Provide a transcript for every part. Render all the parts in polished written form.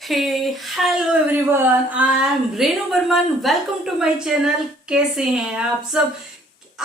Hello everyone, I am Renu Barman. Welcome to my channel. कैसे हैं आप सब?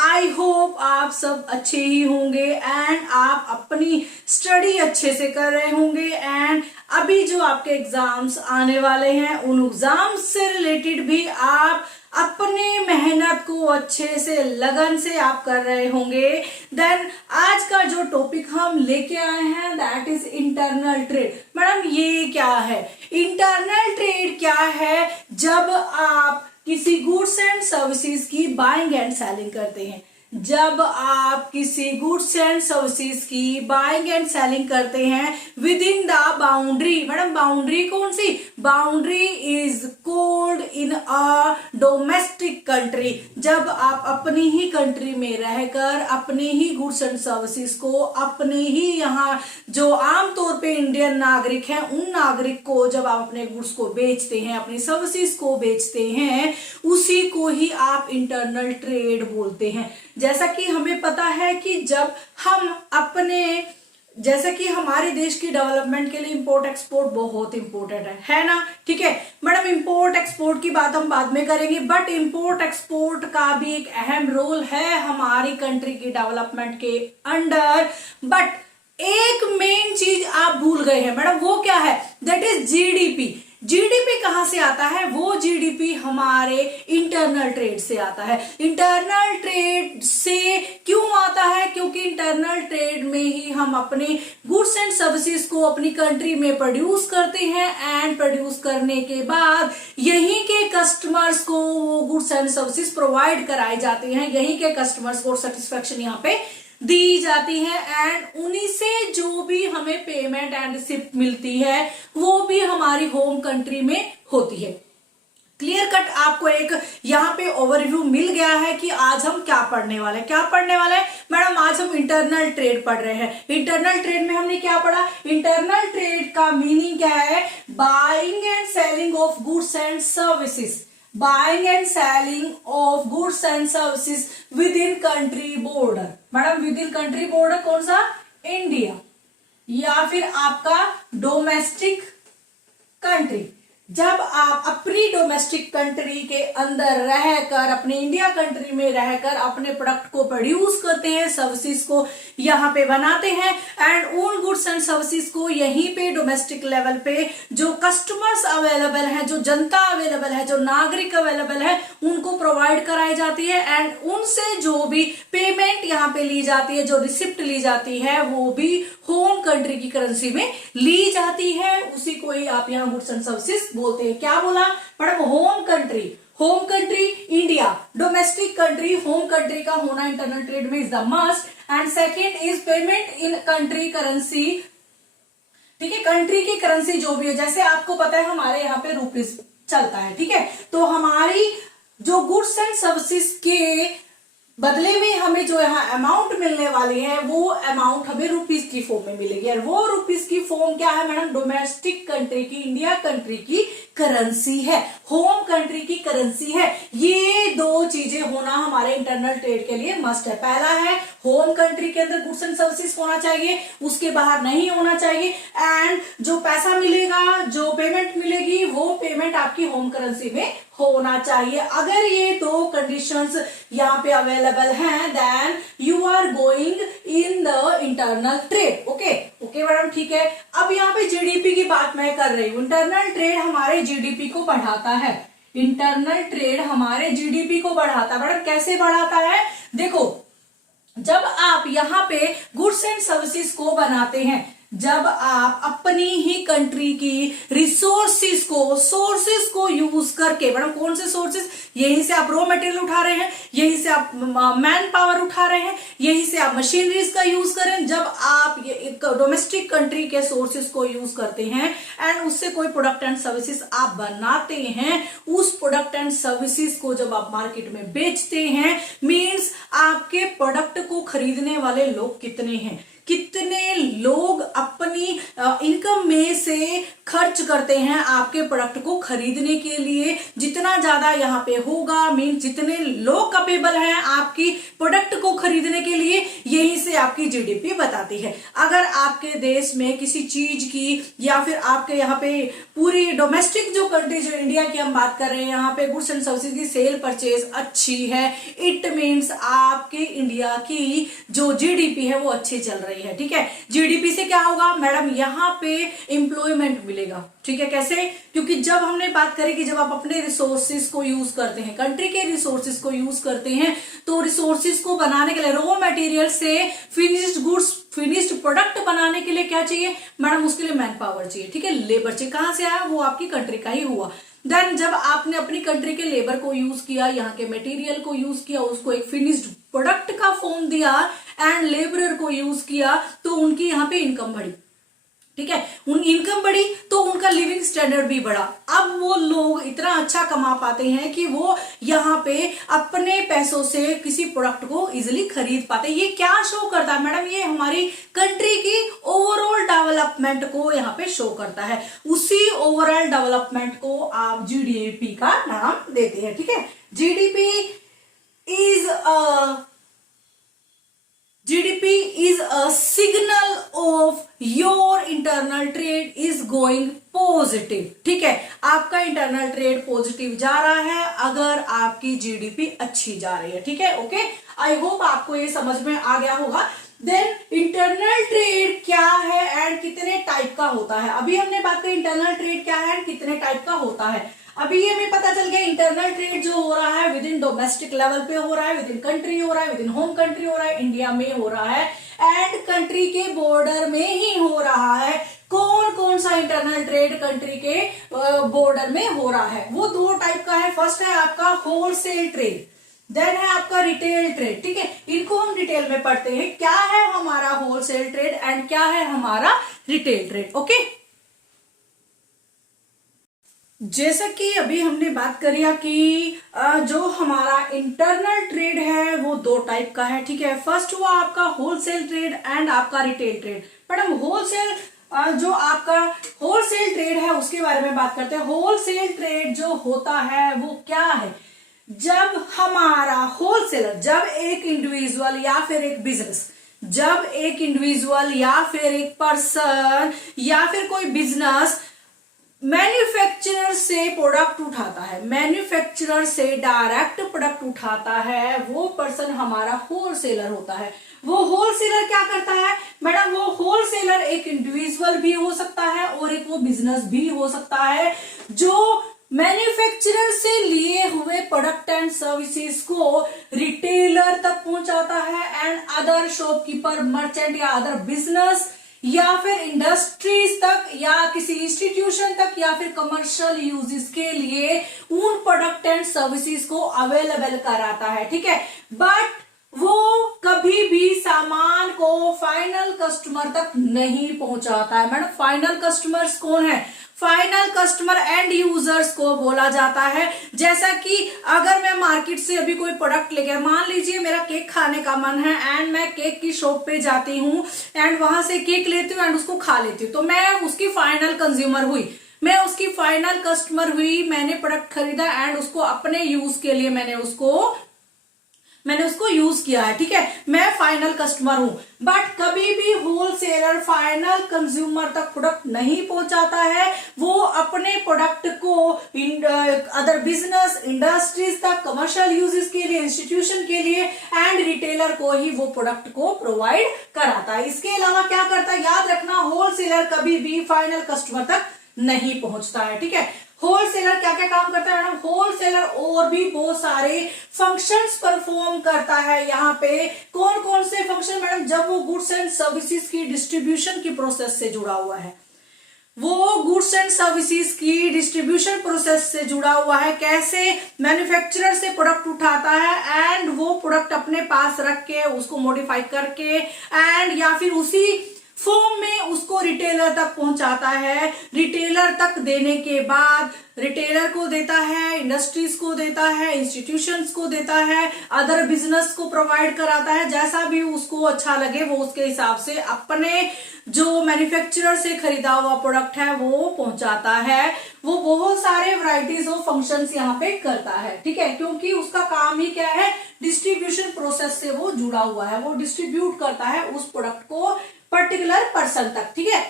आई होप आप सब अच्छे ही होंगे एंड आप अपनी स्टडी अच्छे से कर रहे होंगे। एंड अभी जो आपके एग्जाम्स आने वाले हैं उन एग्जाम्स से रिलेटेड भी आप अपने मेहनत को अच्छे से लगन से आप कर रहे होंगे। देन आज का जो टॉपिक हम लेके आए हैं that is internal trade. Madam ये क्या है? इंटरनल ट्रेड क्या है? जब आप किसी गुड्स एंड सर्विसेज की बाइंग एंड सेलिंग करते हैं, जब आप किसी गुड्स एंड सर्विसेज की बाइंग एंड सेलिंग करते हैं within the boundary. Madam boundary कौन सी? Boundary is called in a domestic country. जब आप अपनी ही कंट्री में रहकर अपने ही गुड्स एंड सर्विसेज को अपने ही यहाँ जो आमतौर पे इंडियन नागरिक हैं उन नागरिक को जब आप अपने गुड्स को बेचते हैं, अपनी सर्विसेज को बेचते हैं, उसी को ही आप इंटरनल ट्रेड बोलते हैं। जैसा कि हमें पता है कि जब हम अपने जैसे कि हमारे देश की डेवलपमेंट के लिए इंपोर्ट एक्सपोर्ट बहुत इंपॉर्टेंट है ना? ठीक है मैडम, इंपोर्ट एक्सपोर्ट की बात हम बाद में करेंगे, बट इंपोर्ट एक्सपोर्ट का भी एक अहम रोल है हमारी कंट्री की डेवलपमेंट के अंडर। बट एक मेन चीज आप भूल गए हैं मैडम, वो क्या है? That is GDP. जीडीपी कहां से आता है? वो जीडीपी हमारे इंटरनल ट्रेड से आता है। इंटरनल ट्रेड से क्यों आता है? क्योंकि इंटरनल ट्रेड में ही हम अपने गुड्स एंड सर्विसेज को अपनी कंट्री में प्रोड्यूस करते हैं एंड प्रोड्यूस करने के बाद यहीं के कस्टमर्स को वो गुड्स एंड सर्विसेज प्रोवाइड कराए जाते हैं, यहीं के कस्टमर्स को सेटिस्फेक्शन यहाँ पे दी जाती है एंड उन्हीं से जो भी हमें पेमेंट एंड रिसिप्ट मिलती है वो भी हमारी होम कंट्री में होती है। क्लियर कट आपको एक यहाँ पे ओवरव्यू मिल गया है कि आज हम क्या पढ़ने वाले हैं। क्या पढ़ने वाले हैं मैडम? आज हम इंटरनल ट्रेड पढ़ रहे हैं। इंटरनल ट्रेड में हमने क्या पढ़ा? इंटरनल ट्रेड का मीनिंग क्या है? Buying and selling of goods and services. Buying and selling of goods and services with in country border. Madam with in country border कौन सा? इंडिया या फिर आपका डोमेस्टिक कंट्री। जब आप अपनी डोमेस्टिक कंट्री के अंदर रहकर, अपने इंडिया कंट्री में रहकर अपने प्रोडक्ट को प्रोड्यूस करते हैं, सर्विसेज को यहाँ पे बनाते हैं एंड उन गुड्स एंड सर्विसेज को यहीं पे डोमेस्टिक लेवल पे जो कस्टमर्स अवेलेबल हैं, जो जनता अवेलेबल है, जो नागरिक अवेलेबल है, उनको प्रोवाइड कराई जाती है एंड उनसे जो भी पेमेंट यहाँ पे ली जाती है, जो रिसिप्ट ली जाती है, वो भी होम कंट्री की करेंसी में ली जाती है। उसी को ही आप यहाँ गुड्स एंड सर्विसेज बोलते हैं। क्या बोला madam? Home country. Home country India, domestic country, home country का होना इंटरनल ट्रेड में is the must. And second is payment in country currency. ठीक है, कंट्री की करेंसी जो भी है, जैसे आपको पता है हमारे यहाँ पे रुपीज चलता है, ठीक है, तो हमारी जो गुड्स एंड सर्विसेज के बदले में हमें जो यहाँ अमाउंट मिलने वाली है वो अमाउंट हमें रुपीस की फॉर्म में मिलेगी। और वो रुपीस की फॉर्म क्या है मैडम? डोमेस्टिक कंट्री की, इंडिया कंट्री की करेंसी है, होम कंट्री की करेंसी है। ये दो चीजें होना हमारे इंटरनल ट्रेड के लिए मस्ट है। पहला है होम कंट्री के अंदर गुड्स एंड सर्विसेज होना चाहिए, उसके बाहर नहीं होना चाहिए। एंड जो पैसा मिलेगा, जो पेमेंट मिलेगी, वो पेमेंट आपकी होम करेंसी में होना चाहिए। अगर ये दो कंडीशंस यहाँ पे अवेलेबल हैं then you are going in the internal trade. Okay okay madam, ठीक है। अब यहाँ पे जीडीपी की बात मैं कर रही हूँ। इंटरनल ट्रेड हमारे जीडीपी को बढ़ाता है। इंटरनल ट्रेड हमारे जीडीपी को बढ़ाता है। मैडम कैसे बढ़ाता है? देखो, जब आप यहाँ पे गुड्स एंड सर्विसेज को बनाते हैं, जब आप अपनी ही कंट्री की रिसोर्सेज को यूज करके, मैडम कौन से सोर्सेज? यहीं से आप रॉ मटेरियल उठा रहे हैं, यहीं से आप मैन पावर उठा रहे हैं, यहीं से आप मशीनरीज का यूज करें। जब आप डोमेस्टिक कंट्री के सोर्सेज को यूज करते हैं एंड उससे कोई प्रोडक्ट एंड सर्विसेज आप बनाते हैं, उस प्रोडक्ट एंड सर्विसेज को जब आप मार्केट में बेचते हैं, मीन्स आपके प्रोडक्ट को खरीदने वाले लोग कितने हैं, कितने लोग अपनी इनकम में से खर्च करते हैं आपके प्रोडक्ट को खरीदने के लिए। जितना ज्यादा यहाँ पे होगा, मीन जितने लोग कैपेबल हैं आपकी प्रोडक्ट को खरीदने के लिए, यहीं से आपकी जीडीपी बताती है। अगर आपके देश में किसी चीज की या फिर आपके यहाँ पे पूरी डोमेस्टिक जो कंट्री, जो इंडिया की हम बात कर रहे हैं, यहाँ पे गुड्स एंड सर्विसेज की सेल परचेज अच्छी है, इट मीन्स आपके इंडिया की जो जीडीपी है वो अच्छी चल रही है। ठीक है, जीडीपी से क्या होगा मैडम, यहाँ पे एम्प्लॉयमेंट मिलेगा। ठीक है, कैसे? क्योंकि जब हमने बात करी कि जब आप अपने रिसोर्सेज को यूज करते हैं, कंट्री के रिसोर्सेज को यूज करते हैं, तो रिसोर्सेज को बनाने के लिए, रॉ मटेरियल से फिनिश्ड गुड्स, फिनिश्ड प्रोडक्ट बनाने के लिए क्या चाहिए मैडम, उसके लिए मैन पावर चाहिए। ठीक है, लेबर चाहिए। कहां से आया? वो आपकी कंट्री का ही हुआ। देन जब आपने अपनी कंट्री के लेबर को यूज किया, यहाँ के मटेरियल को यूज किया, उसको एक फिनिश्ड प्रोडक्ट का फॉर्म दिया एंड लेबरर को यूज किया, तो उनकी यहाँ पे इनकम बढ़ी। ठीक है, उन इनकम बढ़ी तो उनका लिविंग स्टैंडर्ड भी बढ़ा। अब वो लोग इतना अच्छा कमा पाते हैं कि वो यहाँ पे अपने पैसों से किसी प्रोडक्ट को इजिली खरीद पाते हैं। ये क्या शो करता है मैडम? ये हमारी कंट्री की ओवरऑल डेवलपमेंट को यहाँ पे शो करता है। उसी ओवरऑल डेवलपमेंट को आप जीडीपी का नाम देते हैं। ठीक है, GDP is a signal of your internal trade is going positive। ठीक है, आपका इंटरनल ट्रेड पॉजिटिव जा रहा है अगर आपकी जीडीपी अच्छी जा रही है। ठीक है, ओके, आई होप आपको ये समझ में आ गया होगा। देन इंटरनल ट्रेड क्या है एंड कितने टाइप का होता है। अभी हमने बात की इंटरनल ट्रेड क्या है एंड कितने टाइप का होता है। अभी ये हमें पता चल गया इंटरनल ट्रेड जो हो रहा है विद इन डोमेस्टिक लेवल पे हो रहा है, विद इन कंट्री हो रहा है, विद इन होम कंट्री हो रहा है, इंडिया में हो रहा है एंड कंट्री के बॉर्डर में ही हो रहा है। कौन कौन सा इंटरनल ट्रेड कंट्री के बॉर्डर में हो रहा है? वो दो टाइप का है। फर्स्ट है आपका होलसेल ट्रेड, देन है आपका रिटेल ट्रेड। ठीक है, इनको हम डिटेल में पढ़ते हैं, क्या है हमारा होलसेल ट्रेड एंड क्या है हमारा रिटेल ट्रेड। ओके, जैसा कि अभी हमने बात करी कि जो हमारा इंटरनल ट्रेड है वो दो टाइप का है। ठीक है, फर्स्ट हुआ आपका होलसेल ट्रेड एंड आपका रिटेल ट्रेड। मैडम होलसेल जो आपका होलसेल ट्रेड है उसके बारे में बात करते हैं। होलसेल ट्रेड जो होता है वो क्या है? जब हमारा होलसेलर, जब एक इंडिविजुअल या फिर एक बिजनेस, जब एक इंडिविजुअल या फिर एक पर्सन या फिर कोई बिजनेस मैन्युफैक्चरर से प्रोडक्ट उठाता है, मैन्युफैक्चरर से डायरेक्ट प्रोडक्ट उठाता है, वो पर्सन हमारा होलसेलर होता है। वो होलसेलर क्या करता है मैडम? वो होलसेलर एक इंडिविजुअल भी हो सकता है और एक वो बिजनेस भी हो सकता है जो मैन्युफैक्चरर से लिए हुए प्रोडक्ट एंड सर्विसेज को रिटेलर तक पहुंचाता है एंड अदर शॉपकीपर, मर्चेंट या अदर बिजनेस या फिर इंडस्ट्रीज तक या किसी इंस्टीट्यूशन तक या फिर कमर्शियल यूजेस के लिए उन प्रोडक्ट एंड सर्विसेज को अवेलेबल कराता है। ठीक है, बट वो कभी भी सामान को फाइनल कस्टमर तक नहीं पहुंचाता है। मैडम फाइनल कस्टमर्स कौन है? फाइनल कस्टमर एंड यूजर्स को बोला जाता है। जैसा कि अगर मैं मार्केट से अभी कोई प्रोडक्ट लेके, मान लीजिए मेरा केक खाने का मन है एंड मैं केक की शॉप पे जाती हूँ एंड वहां से केक लेती हूँ एंड उसको खा लेती हूँ, तो मैं उसकी फाइनल कंज्यूमर हुई, मैं उसकी फाइनल कस्टमर हुई, मैंने प्रोडक्ट खरीदा एंड उसको अपने यूज के लिए मैंने उसको यूज किया है। ठीक है, मैं फाइनल कस्टमर हूं, बट कभी भी होलसेलर फाइनल कंज्यूमर तक प्रोडक्ट नहीं पहुंचाता है। वो अपने प्रोडक्ट को अदर बिजनेस, इंडस्ट्रीज तक, कमर्शियल यूजेस के लिए, इंस्टीट्यूशन के लिए एंड रिटेलर को ही वो प्रोडक्ट को प्रोवाइड कराता है। इसके अलावा क्या करता है? याद रखना, होलसेलर कभी भी फाइनल कस्टमर तक नहीं पहुंचता है। ठीक है, होलसेलर क्या क्या काम करता है मैडम? होलसेलर और भी बहुत सारे फंक्शंस परफॉर्म करता है। यहाँ पे कौन कौन से फंक्शन मैडम? जब वो गुड्स एंड सर्विसेज की डिस्ट्रीब्यूशन की प्रोसेस से जुड़ा हुआ है, वो गुड्स एंड सर्विसेज की डिस्ट्रीब्यूशन प्रोसेस से जुड़ा हुआ है। कैसे? मैन्युफैक्चरर से प्रोडक्ट उठाता है एंड वो प्रोडक्ट अपने पास रख के उसको मॉडिफाई करके एंड या फिर उसी फॉर्म में उसको रिटेलर तक पहुंचाता है। रिटेलर तक देने के बाद रिटेलर को देता है, इंडस्ट्रीज को देता है, इंस्टीट्यूशंस को देता है, अदर बिजनेस को प्रोवाइड कराता है। जैसा भी उसको अच्छा लगे वो उसके हिसाब से अपने जो मैन्युफैक्चरर से खरीदा हुआ प्रोडक्ट है वो पहुंचाता है। वो बहुत सारे वैरायटीज ऑफ फंक्शंस यहाँ पे करता है, ठीक है, क्योंकि उसका काम ही क्या है, डिस्ट्रीब्यूशन प्रोसेस से वो जुड़ा हुआ है। वो डिस्ट्रीब्यूट करता है उस प्रोडक्ट को पर्टिकुलर पर्सन तक, ठीक है।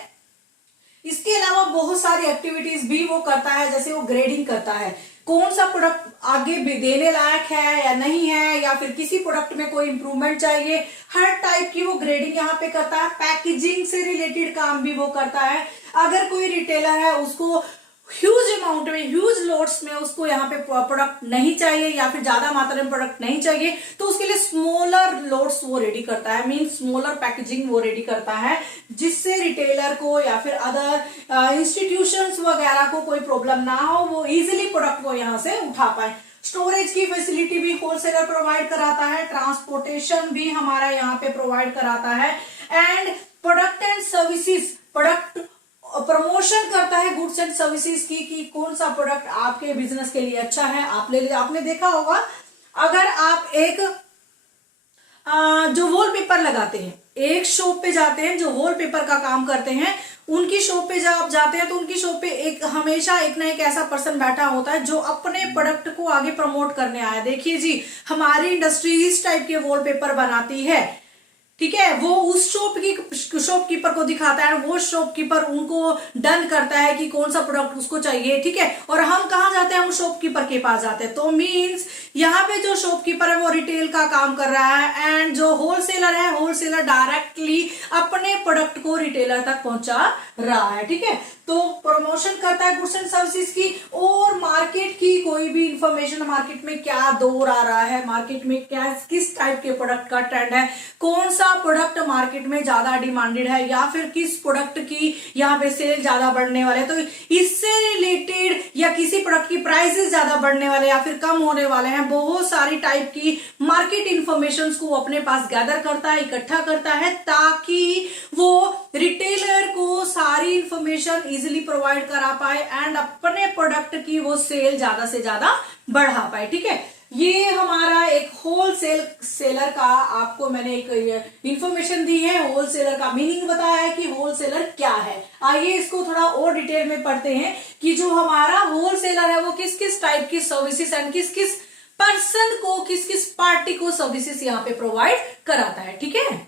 इसके अलावा बहुत सारी एक्टिविटीज भी वो करता है, जैसे वो ग्रेडिंग करता है, कौन सा प्रोडक्ट आगे भी देने लायक है या नहीं है, या फिर किसी प्रोडक्ट में कोई इंप्रूवमेंट चाहिए, हर टाइप की वो ग्रेडिंग यहाँ पे करता है। पैकेजिंग से रिलेटेड काम भी वो करता है। अगर कोई रिटेलर है उसको ह्यूज अमाउंट में, ह्यूज लोड्स में उसको यहाँ पे प्रोडक्ट नहीं चाहिए या फिर ज्यादा मात्रा में प्रोडक्ट नहीं चाहिए, तो उसके लिए स्मॉलर लोड्स वो रेडी करता है, मीन स्मॉलर पैकेजिंग वो रेडी करता है, जिससे रिटेलर को या फिर अदर इंस्टीट्यूशंस वगैरह को कोई प्रॉब्लम ना हो, वो इजिली प्रोडक्ट को यहाँ से उठा पाए। स्टोरेज की फैसिलिटी भी होलसेलर प्रोवाइड कराता है, ट्रांसपोर्टेशन भी हमारा यहाँ पे प्रोवाइड कराता है, and product and services, product promotion करता है गुड्स एंड सर्विसेज की, कि कौन सा प्रोडक्ट आपके बिजनेस के लिए अच्छा है। आपने देखा होगा, अगर आप एक जो वॉलपेपर लगाते हैं, एक शॉप पे जाते हैं जो वॉलपेपर का काम करते हैं, उनकी शॉप पे जब आप जाते हैं तो उनकी शॉप पे एक हमेशा एक ना एक ऐसा पर्सन बैठा होता है जो अपने प्रोडक्ट को आगे प्रमोट करने आया। देखिए जी, हमारी इंडस्ट्री इस टाइप के वॉलपेपर बनाती है, ठीक है, वो उस शॉपकीपर को दिखाता है, वो शॉपकीपर उनको डन करता है कि कौन सा प्रोडक्ट उसको चाहिए, ठीक है, और हम कहाँ जाते हैं, हम शॉपकीपर के पास जाते हैं। तो मींस यहाँ पे जो शॉपकीपर है वो रिटेल का काम कर रहा है, एंड जो होलसेलर है, होलसेलर डायरेक्टली अपने प्रोडक्ट को रिटेलर तक पहुंचा रहा है, ठीक है। तो प्रमोशन करता है गुड्स एंड सर्विसेज की, और मार्केट की कोई भी इंफॉर्मेशन, मार्केट में क्या दौर आ रहा है, मार्केट में क्या किस टाइप के प्रोडक्ट का ट्रेंड है, कौन सा प्रोडक्ट मार्केट में ज्यादा डिमांडेड है, या फिर किस प्रोडक्ट की यहाँ पे सेल ज्यादा बढ़ने वाले हैं, तो इससे रिलेटेड, या किसी प्रोडक्ट की प्राइसेस ज्यादा बढ़ने वाले या फिर कम होने वाले हैं, बहुत सारी टाइप की मार्केट इंफॉर्मेशन को अपने पास गैदर करता है, इकट्ठा करता है, ताकि वो रिटेलर को सारी इंफॉर्मेशन इजिली प्रोवाइड करा पाए एंड अपने प्रोडक्ट की वो सेल ज्यादा से ज्यादा बढ़ा पाए, ठीक है। ये हमारा एक होलसेल सेलर का आपको मैंने एक इंफॉर्मेशन दी है, होलसेलर का मीनिंग बताया है कि होलसेलर क्या है। आइए इसको थोड़ा और डिटेल में पढ़ते हैं कि जो हमारा होलसेलर है वो किस किस टाइप की सर्विसेज एंड किस किस पर्सन को, किस किस पार्टी को सर्विसेज यहाँ पे प्रोवाइड कराता है, ठीक है।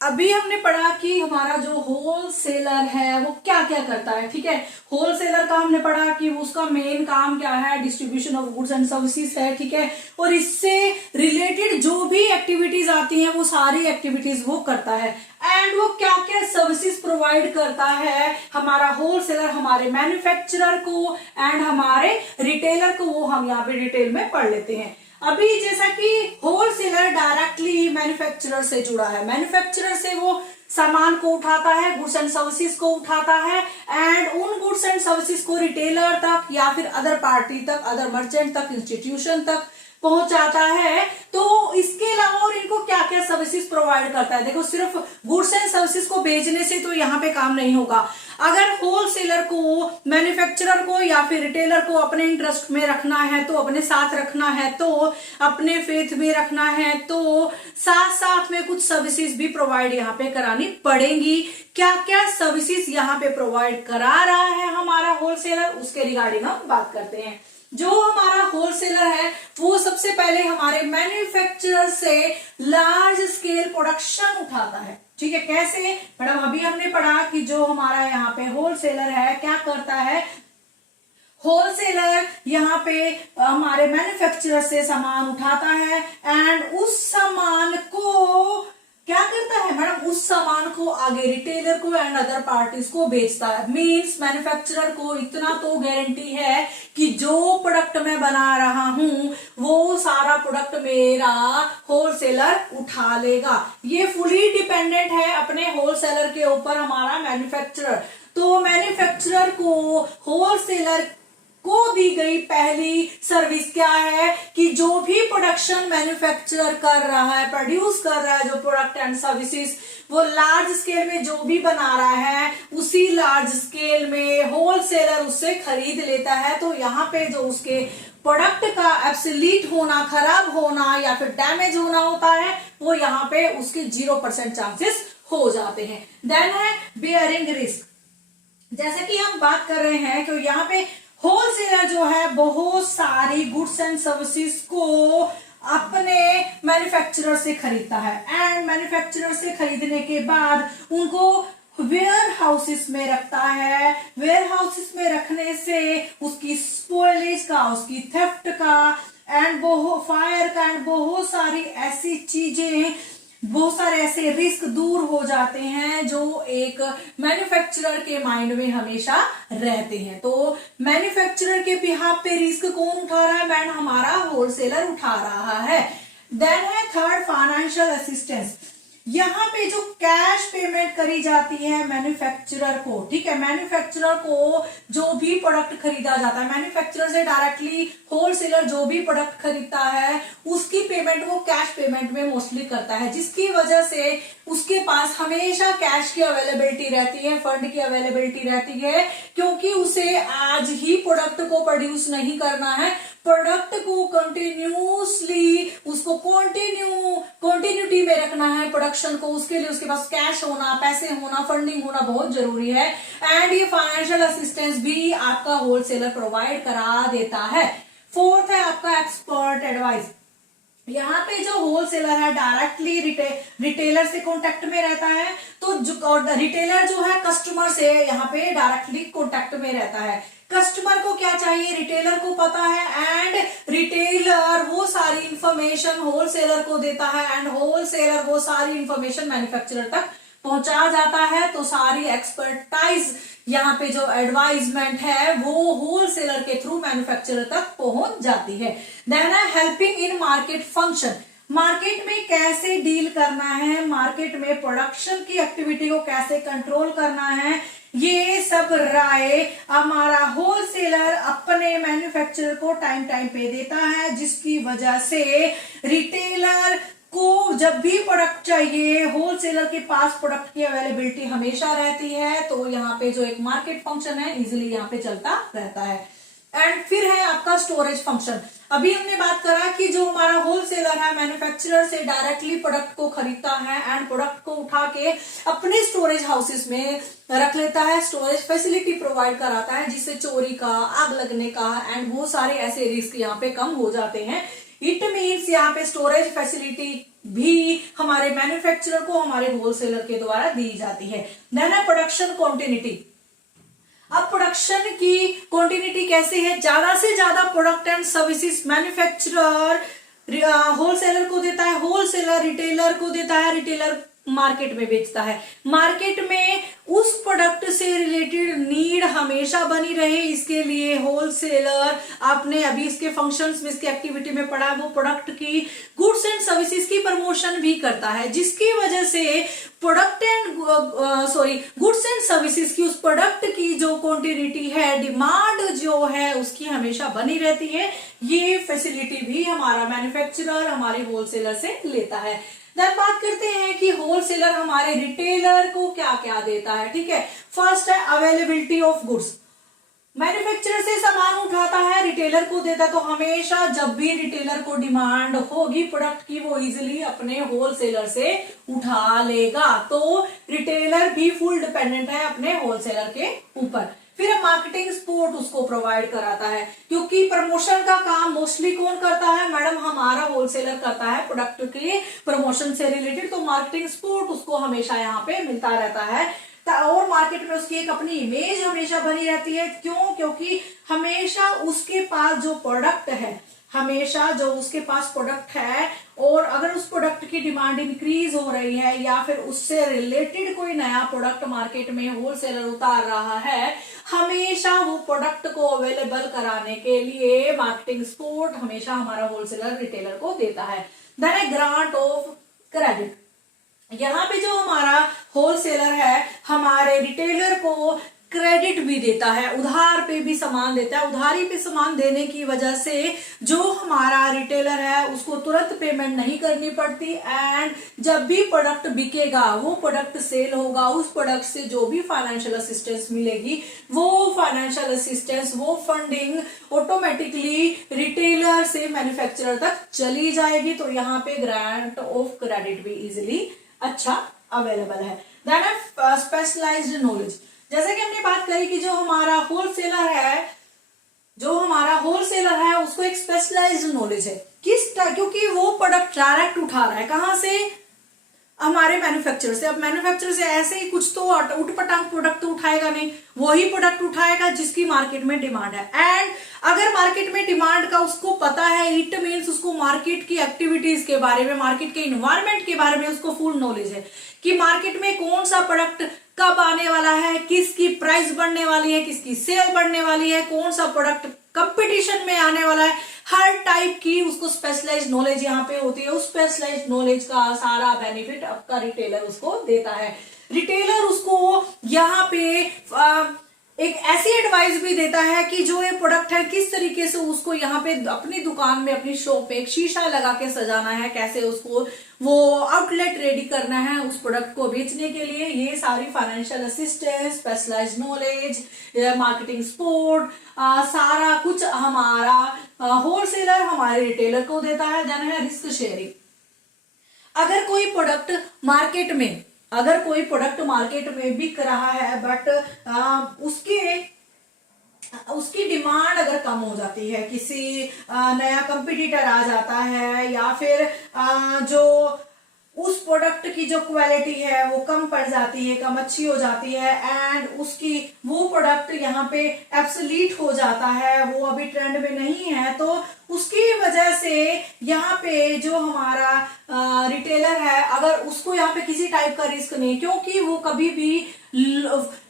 अभी हमने पढ़ा कि हमारा जो होलसेलर है वो क्या क्या करता है, ठीक है। होलसेलर का हमने पढ़ा कि उसका मेन काम क्या है, distribution of goods and services है, ठीक है, और इससे रिलेटेड जो भी एक्टिविटीज आती हैं वो सारी एक्टिविटीज वो करता है। एंड वो क्या क्या सर्विसेज प्रोवाइड करता है हमारा होलसेलर हमारे मैन्युफैक्चरर को एंड हमारे रिटेलर को, वो हम यहाँ पे डिटेल में पढ़ लेते हैं। अभी जैसा कि होलसेलर डायरेक्टली मैन्युफैक्चरर से जुड़ा है, मैन्युफैक्चरर से वो सामान को उठाता है, गुड्स एंड सर्विसेज को उठाता है, एंड उन गुड्स एंड सर्विसेज को रिटेलर तक या फिर अदर पार्टी तक, अदर मर्चेंट तक, इंस्टीट्यूशन तक पहुंचाता है। तो इसके अलावा और इनको क्या क्या सर्विसेज प्रोवाइड करता है, देखो सिर्फ गुड्स एंड सर्विसेज को भेजने से तो यहाँ पे काम नहीं होगा। अगर होलसेलर को, मैन्युफैक्चरर को या फिर रिटेलर को अपने इंटरेस्ट में रखना है, तो अपने साथ रखना है, तो अपने फेथ में रखना है, तो साथ साथ में कुछ सर्विसेज भी प्रोवाइड यहाँ पे करानी पड़ेंगी। क्या क्या सर्विसेज यहाँ पे प्रोवाइड करा रहा है हमारा होलसेलर, उसके रिगार्डिंग हम बात करते हैं। जो हमारा होलसेलर है वो सबसे पहले हमारे मैन्युफैक्चरर से लार्ज स्केल प्रोडक्शन उठाता है, ठीक है। कैसे मैडम, अभी हमने पढ़ा कि जो हमारा यहाँ पे होलसेलर है क्या करता है, होलसेलर यहाँ पे हमारे मैन्युफैक्चरर से सामान उठाता है एंड उस सामान को क्या करता है मैडम, उस सामान को आगे रिटेलर को एंड अदर पार्टीज को बेचता है। मींस मैन्युफैक्चरर को इतना तो गारंटी है कि जो प्रोडक्ट मैं बना रहा हूं वो सारा प्रोडक्ट मेरा होलसेलर उठा लेगा। ये फुली डिपेंडेंट है अपने होलसेलर के ऊपर हमारा मैन्युफैक्चरर। तो मैन्युफैक्चरर को होलसेलर को दी गई पहली सर्विस क्या है कि जो भी प्रोडक्शन मैन्युफैक्चरर कर रहा है, प्रोड्यूस कर रहा है, जो प्रोडक्ट एंड सर्विसेज वो लार्ज स्केल में जो भी बना रहा है उसी लार्ज स्केल में होलसेलर उससे खरीद लेता है। तो यहाँ पे जो उसके प्रोडक्ट का एब्सोल्यूट होना, खराब होना या फिर डैमेज होना होता है, वो यहाँ पे उसके 0% चांसेस हो जाते हैं। देन है बेयरिंग रिस्क। जैसे कि हम बात कर रहे हैं कि यहाँ पे होलसेलर जो है बहुत सारी गुड्स एंड सर्विसेज को अपने मैन्युफैक्चरर से खरीदता है, एंड मैन्युफैक्चरर से खरीदने के बाद उनको वेयर हाउसेस में रखता है। वेयर हाउसेस में रखने से उसकी स्पॉइलेज का, उसकी थेफ्ट का एंड बहुत फायर का एंड बहुत सारी ऐसी चीजें, बहुत सारे ऐसे रिस्क दूर हो जाते हैं जो एक मैन्युफैक्चरर के माइंड में हमेशा रहते हैं। तो मैन्युफैक्चरर के बिहाफ पे रिस्क कौन उठा रहा है? मैडम हमारा होलसेलर उठा रहा है। देन है थर्ड फाइनेंशियल असिस्टेंस। यहाँ पे जो कैश पेमेंट करी जाती है मैन्युफैक्चरर को, ठीक है, मैन्युफैक्चरर को जो भी प्रोडक्ट खरीदा जाता है, मैन्युफैक्चरर से डायरेक्टली होलसेलर जो भी प्रोडक्ट खरीदता है उसकी पेमेंट वो कैश पेमेंट में मोस्टली करता है, जिसकी वजह से उसके पास हमेशा कैश की अवेलेबिलिटी रहती है, फंड की अवेलेबिलिटी रहती है, क्योंकि उसे आज ही प्रोडक्ट को प्रोड्यूस नहीं करना है, प्रोडक्ट को कंटिन्यूसली उसको कंटिन्यूटी में रखना है प्रोडक्शन को। उसके लिए उसके पास कैश होना, पैसे होना, फंडिंग होना बहुत जरूरी है। एंड ये फाइनेंशियल असिस्टेंस भी आपका होलसेलर प्रोवाइड करा देता है। फोर्थ है आपका एक्सपर्ट एडवाइस। यहाँ पे जो होलसेलर है डायरेक्टली रिटेलर से कांटेक्ट में रहता है, तो रिटेलर जो है कस्टमर से यहाँ पे डायरेक्टली कांटेक्ट में रहता है। कस्टमर को क्या चाहिए रिटेलर को पता है, एंड रिटेलर वो सारी इंफॉर्मेशन होलसेलर को देता है, एंड होलसेलर वो सारी इंफॉर्मेशन मैन्युफैक्चरर तक पहुंचा जाता है। तो सारी एक्सपर्टाइज यहाँ पे जो एडवाइजमेंट है वो होलसेलर के थ्रू मैन्युफैक्चरर तक पहुंच जाती है। देन है helping in market function. Market में कैसे डील करना है, मार्केट में प्रोडक्शन की एक्टिविटी को कैसे कंट्रोल करना है, ये सब राय हमारा होलसेलर अपने मैन्युफैक्चरर को टाइम पे देता है, जिसकी वजह से रिटेलर को जब भी प्रोडक्ट चाहिए होलसेलर के पास प्रोडक्ट की अवेलेबिलिटी हमेशा रहती है। तो यहाँ पे जो एक मार्केट फंक्शन है इजिली यहाँ पे चलता रहता है। एंड फिर है आपका स्टोरेज फंक्शन। अभी हमने बात करा कि जो हमारा होलसेलर है मैन्युफैक्चरर से डायरेक्टली प्रोडक्ट को खरीदता है एंड प्रोडक्ट को उठा के अपने स्टोरेज हाउसेस में रख लेता है, स्टोरेज फैसिलिटी प्रोवाइड कराता है, जिससे चोरी का, आग लगने का एंड वो सारे ऐसे रिस्क यहाँ पे कम हो जाते हैं। इट मीन्स यहाँ पे स्टोरेज फैसिलिटी भी हमारे मैन्युफैक्चरर को हमारे होलसेलर के द्वारा दी जाती है। देन है प्रोडक्शन कॉन्टिन्यूटी। अब प्रोडक्शन की कॉन्टिन्यूटी कैसे है? ज्यादा से ज्यादा product and services manufacturer wholesaler को देता है, होलसेलर रिटेलर को देता है, रिटेलर मार्केट में बेचता है। मार्केट में उस प्रोडक्ट से रिलेटेड नीड हमेशा बनी रहे, इसके लिए होलसेलर आपने अभी इसके फंक्शंस में, इसके एक्टिविटी में पढ़ा, वो प्रोडक्ट की गुड्स एंड सर्विसेज की प्रमोशन भी करता है, जिसकी वजह से product and goods and services की उस प्रोडक्ट की जो क्वांटिटी है, डिमांड जो है उसकी हमेशा बनी रहती है। ये फैसिलिटी भी हमारा मैन्युफैक्चरर हमारे होलसेलर से लेता है। देन बात करते हैं कि होलसेलर हमारे रिटेलर को क्या क्या देता है। ठीक है, फर्स्ट है अवेलेबिलिटी ऑफ गुड्स। मैन्युफैक्चरर से सामान उठाता है, रिटेलर को देता है, तो हमेशा जब भी रिटेलर को डिमांड होगी प्रोडक्ट की वो इजिली अपने होलसेलर से उठा लेगा। तो रिटेलर भी फुल डिपेंडेंट है अपने होलसेलर के ऊपर। फिर मार्केटिंग सपोर्ट उसको प्रोवाइड कराता है, क्योंकि प्रमोशन का काम मोस्टली कौन करता है? मैडम हमारा होलसेलर करता है प्रोडक्ट के प्रमोशन से रिलेटेड। तो मार्केटिंग सपोर्ट उसको हमेशा यहाँ पे मिलता रहता है, और मार्केट में उसकी एक अपनी इमेज हमेशा बनी रहती है। क्यों? क्योंकि हमेशा उसके पास जो प्रोडक्ट है, हमेशा जो उसके पास प्रोडक्ट है, और अगर उस प्रोडक्ट की डिमांड इंक्रीज हो रही है या फिर उससे रिलेटेड कोई नया प्रोडक्ट मार्केट में होलसेलर उतार रहा है, हमेशा वो प्रोडक्ट को अवेलेबल कराने के लिए मार्केटिंग सपोर्ट हमेशा हमारा होलसेलर रिटेलर को देता है। देन है ग्रांट ऑफ क्रेडिट। यहाँ पे जो हमारा होलसेलर है हमारे रिटेलर को क्रेडिट भी देता है, उधार पे भी सामान देता है। उधारी पे सामान देने की वजह से जो हमारा रिटेलर है उसको तुरंत पेमेंट नहीं करनी पड़ती, एंड जब भी प्रोडक्ट बिकेगा, वो प्रोडक्ट सेल होगा, उस प्रोडक्ट से जो भी फाइनेंशियल असिस्टेंस मिलेगी, वो फाइनेंशियल असिस्टेंस, वो फंडिंग ऑटोमेटिकली रिटेलर से मैन्युफैक्चरर तक चली जाएगी। तो यहाँ पे ग्रांट ऑफ क्रेडिट भी इजिली अच्छा अवेलेबल है। देन है स्पेशलाइज्ड नॉलेज। जैसे कि हमने बात करी कि जो हमारा होलसेलर है उसको एक स्पेशलाइज्ड नॉलेज है, क्योंकि वो प्रोडक्ट डायरेक्ट उठा रहा है कहां से, हमारे मैन्युफैक्चरर से। अब मैन्युफैक्चरर से ऐसे ही कुछ तो उठपटांग प्रोडक्ट तो उठाएगा नहीं, वही प्रोडक्ट उठाएगा जिसकी मार्केट में डिमांड है। एंड अगर मार्केट में डिमांड का उसको पता है, इट मीन्स उसको मार्केट की एक्टिविटीज के बारे में, मार्केट के इन्वायरमेंट के बारे में उसको फुल नॉलेज है कि मार्केट में कौन सा प्रोडक्ट कब आने वाला है, किसकी प्राइस बढ़ने वाली है, किसकी सेल बढ़ने वाली है, कौन सा प्रोडक्ट कंपटीशन में आने वाला है। हर टाइप की उसको स्पेशलाइज्ड नॉलेज यहाँ पे होती है। उस स्पेशलाइज्ड नॉलेज का सारा बेनिफिट आपका रिटेलर उसको देता है। रिटेलर उसको यहाँ पे एक ऐसी एडवाइस भी देता है कि जो ये प्रोडक्ट है किस तरीके से उसको यहाँ पे अपनी दुकान में, अपनी शॉप पे एक शीशा लगा के सजाना है, कैसे उसको वो आउटलेट रेडी करना है उस प्रोडक्ट को बेचने के लिए। ये सारी financial assistance, specialised knowledge, marketing support, सारा कुछ हमारा होलसेलर हमारे रिटेलर को देता है। देन है रिस्क शेयरिंग। अगर कोई प्रोडक्ट मार्केट में बिक रहा है बट उसकी डिमांड अगर कम हो जाती है, किसी नया कंपटीटर आ जाता है, या फिर जो उस प्रोडक्ट की जो क्वालिटी है वो कम पड़ जाती है, कम अच्छी हो जाती है, एंड वो प्रोडक्ट यहाँ पे एब्सोल्यूट हो जाता है, वो अभी ट्रेंड में नहीं है, तो उसकी वजह से यहाँ पे जो हमारा रिटेलर है, अगर उसको यहाँ पे किसी टाइप का रिस्क नहीं, क्योंकि वो कभी भी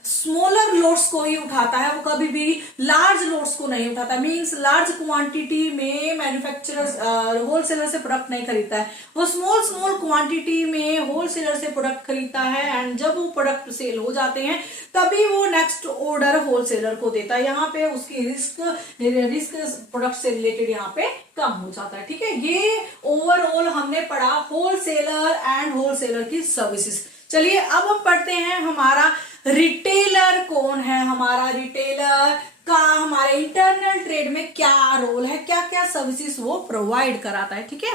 स्मॉलर लोट्स को ही उठाता है, वो कभी भी लार्ज लोट्स को नहीं उठाता। मींस लार्ज क्वांटिटी में मैन्युफैक्चरर होलसेलर से प्रोडक्ट नहीं खरीदता है, वो स्मॉल क्वांटिटी में होलसेलर से प्रोडक्ट खरीदता है, एंड जब वो प्रोडक्ट सेल हो जाते हैं तभी वो नेक्स्ट ऑर्डर होलसेलर को देता है। यहाँ पे उसकी रिस्क प्रोडक्ट से रिलेटेड यहाँ पे कम हो जाता है। ठीक है, ये ओवरऑल हमने पढ़ा होलसेलर एंड होलसेलर की सर्विसेज। चलिए अब हम पढ़ते हैं हमारा रिटेलर कौन है। हमारा रिटेलर का हमारे इंटरनल ट्रेड में क्या रोल है, क्या क्या सर्विसेज वो प्रोवाइड कराता है। ठीक है,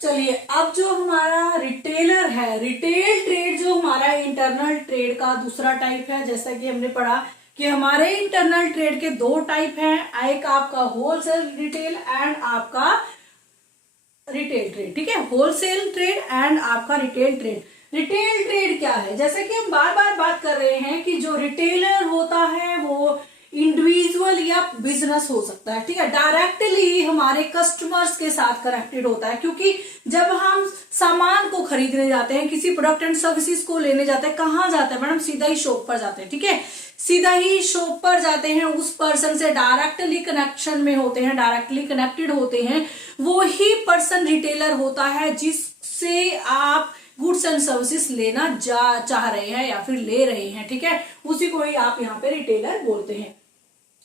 चलिए अब जो हमारा रिटेलर है, रिटेल ट्रेड जो हमारा इंटरनल ट्रेड का दूसरा टाइप है। जैसा कि हमने पढ़ा कि हमारे इंटरनल ट्रेड के दो टाइप हैं, एक आपका होलसेल रिटेल एंड आपका रिटेल ट्रेड। ठीक है, होलसेल ट्रेड एंड आपका रिटेल ट्रेड। रिटेल ट्रेड क्या है, जैसे कि हम बार बार बात कर रहे हैं कि जो रिटेलर होता है वो इंडिविजुअल या बिजनेस हो सकता है। ठीक है, डायरेक्टली हमारे कस्टमर्स के साथ कनेक्टेड होता है, क्योंकि जब हम सामान को खरीदने जाते हैं, किसी प्रोडक्ट एंड सर्विसेज को लेने जाते हैं, कहाँ जाते हैं मैडम, सीधा ही शॉप पर जाते हैं। ठीक है, सीधा ही शॉप पर जाते हैं, उस पर्सन से डायरेक्टली कनेक्शन में होते हैं, डायरेक्टली कनेक्टेड होते हैं। वो ही पर्सन रिटेलर होता है जिससे आप गुड्स एंड सर्विसेज लेना चाह रहे हैं या फिर ले रहे हैं। ठीक है, उसी को ही आप यहाँ पे रिटेलर बोलते हैं।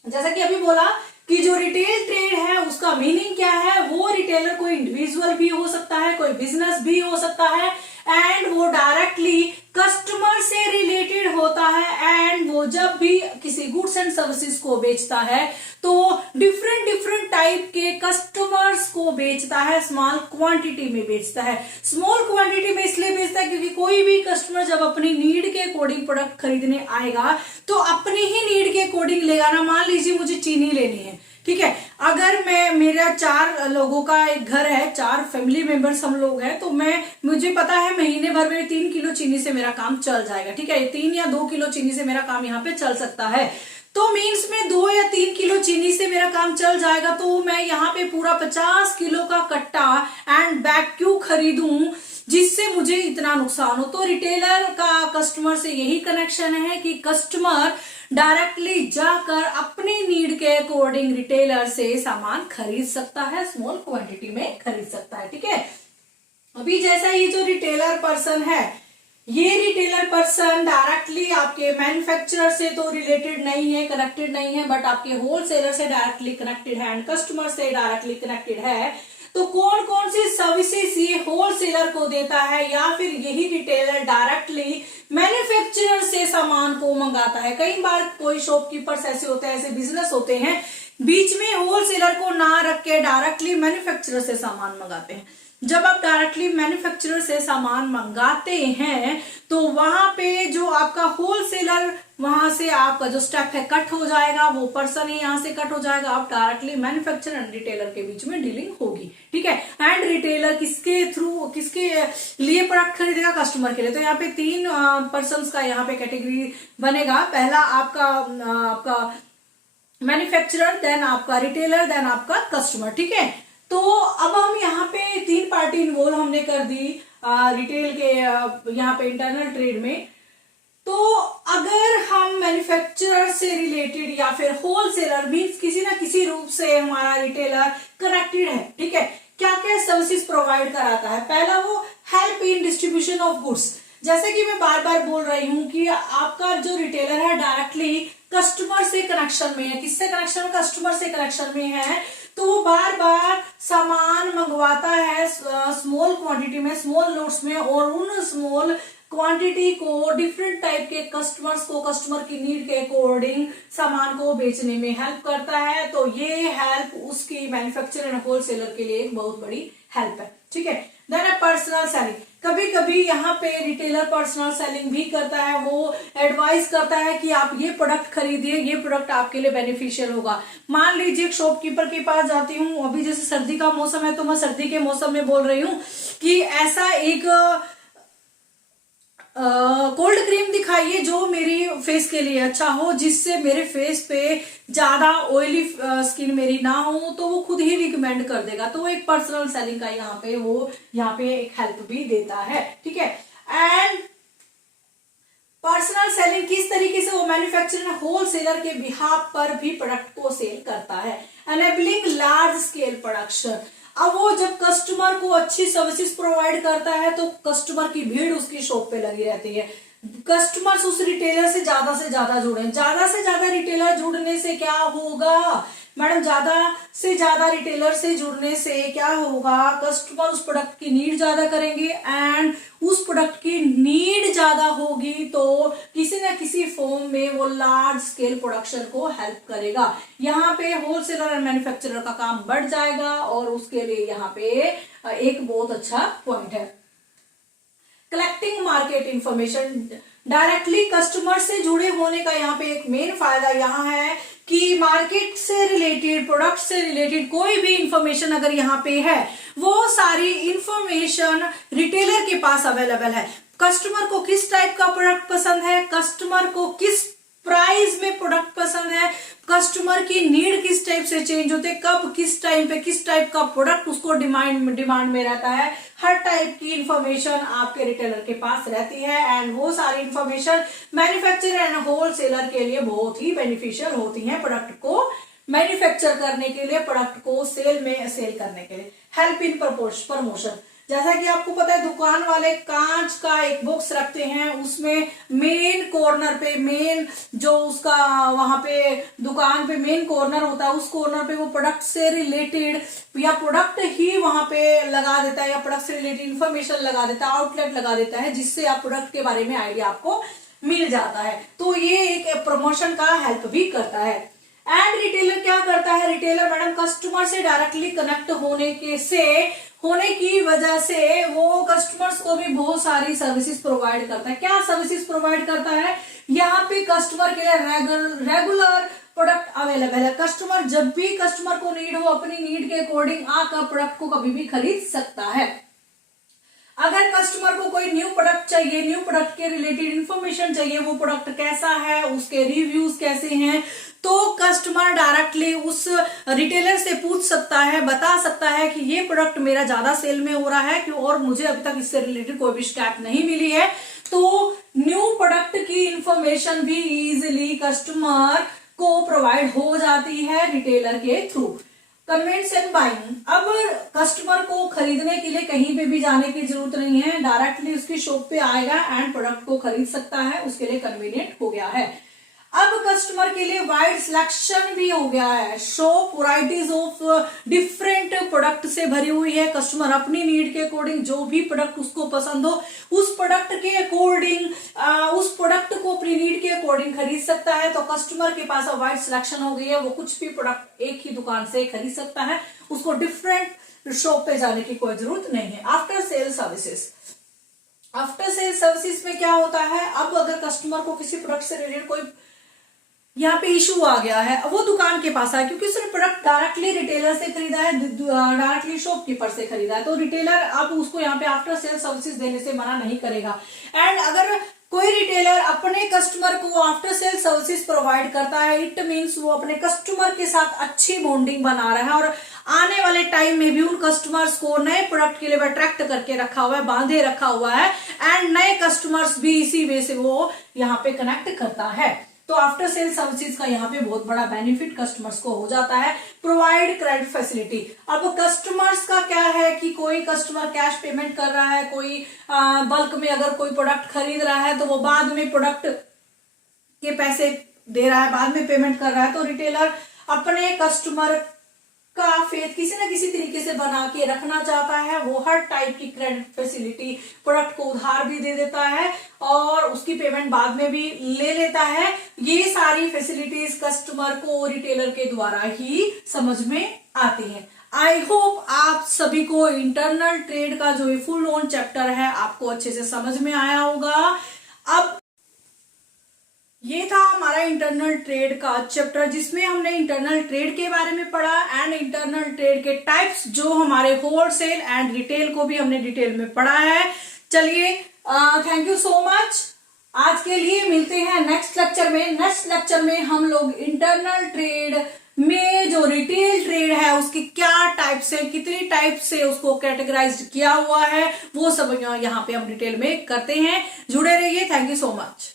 जैसा कि अभी बोला कि जो रिटेल ट्रेड है उसका मीनिंग क्या है, वो रिटेलर कोई इंडिविजुअल भी हो सकता है, कोई बिजनेस भी हो सकता है, एंड वो डायरेक्टली कस्टमर से रिलेटेड होता है, एंड वो जब भी किसी गुड्स एंड सर्विसेज को बेचता है तो डिफरेंट टाइप के कस्टमर्स को बेचता है, स्मॉल क्वांटिटी में बेचता है। स्मॉल क्वांटिटी में इसलिए बेचता है क्योंकि कोई भी कस्टमर जब अपनी नीड के अकॉर्डिंग प्रोडक्ट खरीदने आएगा तो अपनी ही नीड के अकॉर्डिंग लेगा ना। मान लीजिए मुझे चीनी लेनी है, ठीक है, अगर मेरा 4 लोगों का एक घर है, 4 फैमिली मेंबर्स हम लोग हैं, तो मुझे पता है महीने भर में 3 किलो चीनी से मेरा काम चल जाएगा। ठीक है, 3 या 2 किलो चीनी से मेरा काम यहाँ पे चल सकता है। तो मीन्स में 2 या 3 किलो चीनी से मेरा काम चल जाएगा, तो मैं यहाँ पे पूरा 50 किलो का कट्टा एंड बैग क्यों खरीदूं जिससे मुझे इतना नुकसान हो। तो रिटेलर का कस्टमर से यही कनेक्शन है कि कस्टमर डायरेक्टली जाकर अपनी नीड के अकॉर्डिंग रिटेलर से सामान खरीद सकता है, स्मॉल क्वांटिटी में खरीद सकता है। ठीक है, अभी जैसा ये जो रिटेलर पर्सन है ये रिटेलर पर्सन डायरेक्टली आपके मैन्युफैक्चरर से तो रिलेटेड नहीं है, कनेक्टेड नहीं है, बट आपके होलसेलर से डायरेक्टली कनेक्टेड है एंड कस्टमर से डायरेक्टली कनेक्टेड है। तो कौन कौन सी सर्विसेज ये होलसेलर को देता है या फिर यही रिटेलर डायरेक्टली मैन्युफैक्चरर से सामान को मंगाता है। कई बार कोई शॉपकीपर्स ऐसे होते हैं, ऐसे बिजनेस होते हैं, बीच में होलसेलर को ना रख के डायरेक्टली मैन्युफैक्चरर से सामान मंगाते हैं। जब आप डायरेक्टली मैन्युफैक्चरर से सामान मंगाते हैं तो वहां पे जो आपका होलसेलर, वहां से आपका जो स्टेप है कट हो जाएगा, वो पर्सन ही यहां से कट हो जाएगा। आप डायरेक्टली मैन्युफैक्चरर एंड रिटेलर के बीच में डीलिंग होगी, ठीक है। एंड रिटेलर किसके थ्रू, किसके लिए प्रोडक्ट खरीदेगा, कस्टमर के लिए। तो यहाँ पे तीन पर्सन का यहाँ पे कैटेगरी बनेगा। पहला आपका मैन्युफैक्चरर, देन आपका रिटेलर, देन आपका कस्टमर, ठीक है। तो अब हम यहाँ पे तीन पार्टी इन्वॉल्व हमने कर दी रिटेल के यहाँ पे इंटरनल ट्रेड में। तो अगर हम मैन्युफैक्चरर से रिलेटेड या फिर होलसेलर भी किसी ना किसी रूप से हमारा रिटेलर कनेक्टेड है, ठीक है, क्या क्या सर्विसेज प्रोवाइड कराता है। पहला वो help in distribution of goods. जैसे कि मैं बार बार बोल रही हूं कि आपका जो रिटेलर है डायरेक्टली कस्टमर से कनेक्शन में है। किससे कनेक्शन में, कस्टमर से कनेक्शन में है। तो वो बार बार सामान मंगवाता है स्मॉल क्वांटिटी में, स्मॉल लोड्स में, और उन स्मॉल क्वांटिटी को डिफरेंट टाइप के कस्टमर्स को कस्टमर की नीड के अकॉर्डिंग सामान को बेचने में हेल्प करता है। तो ये हेल्प उसकी मैन्युफैक्चरर एंड होलसेलर के लिए एक बहुत बड़ी हेल्प है, ठीक है। Then personal selling. कभी कभी यहाँ पे रिटेलर पर्सनल सेलिंग भी करता है। वो एडवाइस करता है कि आप ये प्रोडक्ट खरीदिए, ये प्रोडक्ट आपके लिए बेनिफिशियल होगा। मान लीजिए एक शॉपकीपर के पास जाती हूँ, अभी जैसे सर्दी का मौसम है तो मैं सर्दी के मौसम में बोल रही हूँ कि ऐसा एक कोल्ड क्रीम दिखाइए जो मेरी फेस के लिए अच्छा हो, जिससे मेरे फेस पे ज्यादा ऑयली स्किन मेरी ना हो। तो वो खुद ही रिकमेंड कर देगा। तो वो एक पर्सनल सेलिंग का यहाँ पे एक हेल्प भी देता है, ठीक है। एंड पर्सनल सेलिंग किस तरीके से वो मैन्युफैक्चरर होलसेलर के बिहाफ पर भी प्रोडक्ट को सेल करता है। Enabling large scale production. अब वो जब कस्टमर को अच्छी सर्विसेज प्रोवाइड करता है तो कस्टमर की भीड़ उसकी शॉप पे लगी रहती है। कस्टमर्स उस रिटेलर से ज्यादा जुड़े। ज्यादा से ज्यादा रिटेलर जुड़ने से क्या होगा मैडम, ज्यादा से ज्यादा रिटेलर से जुड़ने से क्या होगा, कस्टमर उस प्रोडक्ट की नीड ज्यादा करेंगे एंड उस प्रोडक्ट की नीड ज्यादा होगी तो किसी ना किसी फॉर्म में वो लार्ज स्केल प्रोडक्शन को हेल्प करेगा। यहाँ पे होलसेलर एंड मैन्युफैक्चरर का काम बढ़ जाएगा और उसके लिए यहाँ पे एक बहुत अच्छा पॉइंट है। Collecting market information. Directly customer से जुड़े होने का यहाँ पे एक मेन फायदा यहाँ है कि मार्केट से रिलेटेड, प्रोडक्ट से रिलेटेड कोई भी इंफॉर्मेशन अगर यहाँ पे है, वो सारी इंफॉर्मेशन रिटेलर के पास अवेलेबल है। कस्टमर को किस टाइप का प्रोडक्ट पसंद है, कस्टमर को किस प्राइस में प्रोडक्ट पसंद है, कस्टमर की नीड किस टाइप से चेंज होते हैं, कब किस टाइम पे किस टाइप का प्रोडक्ट उसको डिमांड में रहता है, हर टाइप की इंफॉर्मेशन आपके रिटेलर के पास रहती है। एंड वो सारी इंफॉर्मेशन मैन्युफैक्चरर एंड होलसेलर के लिए बहुत ही बेनिफिशियल होती है प्रोडक्ट को मैन्युफैक्चर करने के लिए, प्रोडक्ट को सेल करने के लिए। Help in promotion. जैसा कि आपको पता है दुकान वाले कांच का एक बॉक्स रखते हैं, उसमें मेन कॉर्नर पे, मेन जो उसका वहां पे दुकान पे मेन कॉर्नर होता है, उस कॉर्नर पे वो प्रोडक्ट से रिलेटेड या प्रोडक्ट ही वहां पे लगा देता है या प्रोडक्ट से रिलेटेड इंफॉर्मेशन लगा देता है, आउटलेट लगा देता है, जिससे आप प्रोडक्ट के बारे में आइडिया आपको मिल जाता है। तो ये एक प्रमोशन का हेल्प भी करता है। एंड रिटेलर क्या करता है, रिटेलर मैडम कस्टमर से डायरेक्टली कनेक्ट होने की वजह से वो कस्टमर्स को भी बहुत सारी सर्विसेज प्रोवाइड करता है। क्या सर्विसेज प्रोवाइड करता है, यहाँ पे कस्टमर के लिए रेगुलर प्रोडक्ट अवेलेबल है। कस्टमर जब भी कस्टमर को नीड हो, अपनी नीड के अकॉर्डिंग आकर प्रोडक्ट को कभी भी खरीद सकता है। अगर कस्टमर को कोई न्यू प्रोडक्ट चाहिए, न्यू प्रोडक्ट के रिलेटेड इंफॉर्मेशन चाहिए, वो प्रोडक्ट कैसा है, उसके रिव्यूज कैसे हैं, तो कस्टमर डायरेक्टली उस रिटेलर से पूछ सकता है, बता सकता है कि ये प्रोडक्ट मेरा ज्यादा सेल में हो रहा है कि और मुझे अभी तक इससे रिलेटेड कोई भी शिकायत नहीं मिली है। तो न्यू प्रोडक्ट की इंफॉर्मेशन भी इजीली कस्टमर को प्रोवाइड हो जाती है रिटेलर के थ्रू। कन्वेंस एंड बाइंग, अब कस्टमर को खरीदने के लिए कहीं पे भी जाने की जरूरत नहीं है, डायरेक्टली उसकी शॉप पे आएगा एंड प्रोडक्ट को खरीद सकता है, उसके लिए कन्वीनियंट हो गया है। अब कस्टमर के लिए वाइड सिलेक्शन भी हो गया है, shop varieties of different product से भरी हुई है। कस्टमर अपनी नीड के अकॉर्डिंग जो भी प्रोडक्ट उसको पसंद हो उस प्रोडक्ट के अकॉर्डिंग उस प्रोडक्ट को अपनी नीड के अकॉर्डिंग खरीद सकता है। तो कस्टमर के पास अब वाइड सिलेक्शन हो गई है, वो कुछ भी प्रोडक्ट एक ही दुकान से खरीद सकता है, उसको डिफरेंट शॉप पे जाने की कोई जरूरत नहीं है। After sale services, after sale services में क्या होता है, अब अगर कस्टमर को किसी प्रोडक्ट से रिलेटेड कोई यहाँ पे इशू आ गया है, वो दुकान के पास आया क्योंकि उसने प्रोडक्ट डायरेक्टली रिटेलर से खरीदा है, डायरेक्टली शॉपकीपर से खरीदा है, तो रिटेलर अब उसको यहाँ पे आफ्टर सेल सर्विसेज देने से मना नहीं करेगा। एंड अगर कोई रिटेलर अपने कस्टमर को आफ्टर सेल सर्विसेज प्रोवाइड करता है, इट मीन्स वो अपने कस्टमर के साथ अच्छी बॉन्डिंग बना रहा है और आने वाले टाइम में भी उन कस्टमर्स को नए प्रोडक्ट के लिए अट्रैक्ट करके रखा हुआ है, बांधे रखा हुआ है, एंड नए कस्टमर्स भी इसी वे से वो यहाँ पे कनेक्ट करता है। तो आफ्टर सेल सर्विसेज का यहाँ पे बहुत बड़ा बेनिफिट कस्टमर्स को हो जाता है। प्रोवाइड क्रेडिट फैसिलिटी, अब कस्टमर्स का क्या है कि कोई कस्टमर कैश पेमेंट कर रहा है, कोई बल्क में अगर कोई प्रोडक्ट खरीद रहा है तो वो बाद में प्रोडक्ट के पैसे दे रहा है, बाद में पेमेंट कर रहा है, तो रिटेलर अपने कस्टमर का फेथ किसी ना किसी तरीके से बना के रखना चाहता है। वो हर टाइप की क्रेडिट फैसिलिटी, प्रोडक्ट को उधार भी दे देता है और उसकी पेमेंट बाद में भी ले लेता है। ये सारी फैसिलिटीज कस्टमर को रिटेलर के द्वारा ही समझ में आती हैं। आई होप आप सभी को इंटरनल ट्रेड का जो फुल ऑन चैप्टर है आपको अच्छे से समझ में आया होगा। अब ये था हमारा इंटरनल ट्रेड का चैप्टर जिसमें हमने इंटरनल ट्रेड के बारे में पढ़ा एंड इंटरनल ट्रेड के टाइप्स जो हमारे होलसेल एंड रिटेल को भी हमने डिटेल में पढ़ा है। चलिए, थैंक यू सो मच। आज के लिए मिलते हैं नेक्स्ट लेक्चर में। नेक्स्ट लेक्चर में हम लोग इंटरनल ट्रेड में जो रिटेल ट्रेड है उसके क्या टाइप्स है, कितनी टाइप से उसको कैटेगराइज्ड किया हुआ है, वो सब यहाँ पे हम डिटेल में करते हैं। जुड़े रहिए। Thank you so much.